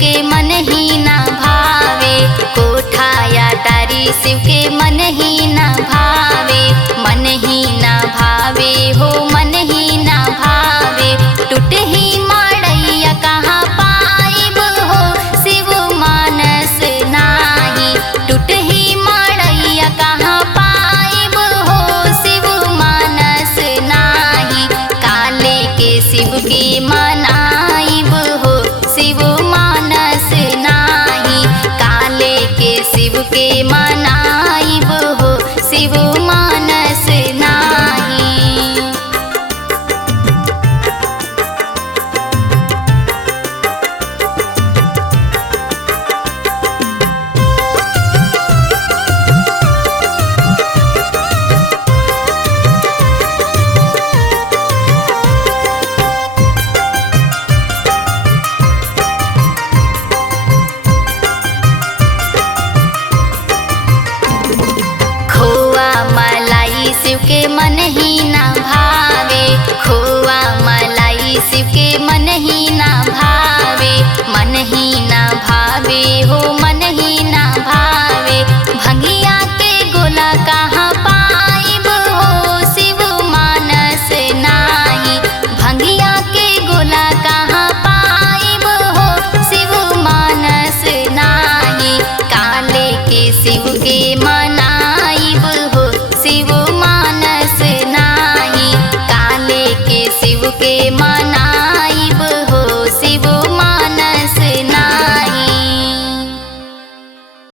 के मन ही ना भावे, कोठाया टारी शिव के मन ही ना भावे, मन ही ना भावे हो मन ही ना भावे। टूट ही मड़ैया कहाँ पाइब हो शिव मानस नाही, टूट ही मड़ैया कहाँ पाइब हो शिव मानस नाही। काले के शिव के मनाइब हो शिव मानस नाही, काले के शिव के मनाइब हो शिव मानस नाही। शिव के मन ही ना भावे, खोआ मलाई शिव के मन ही ना भावे, मन ही ना भावे हो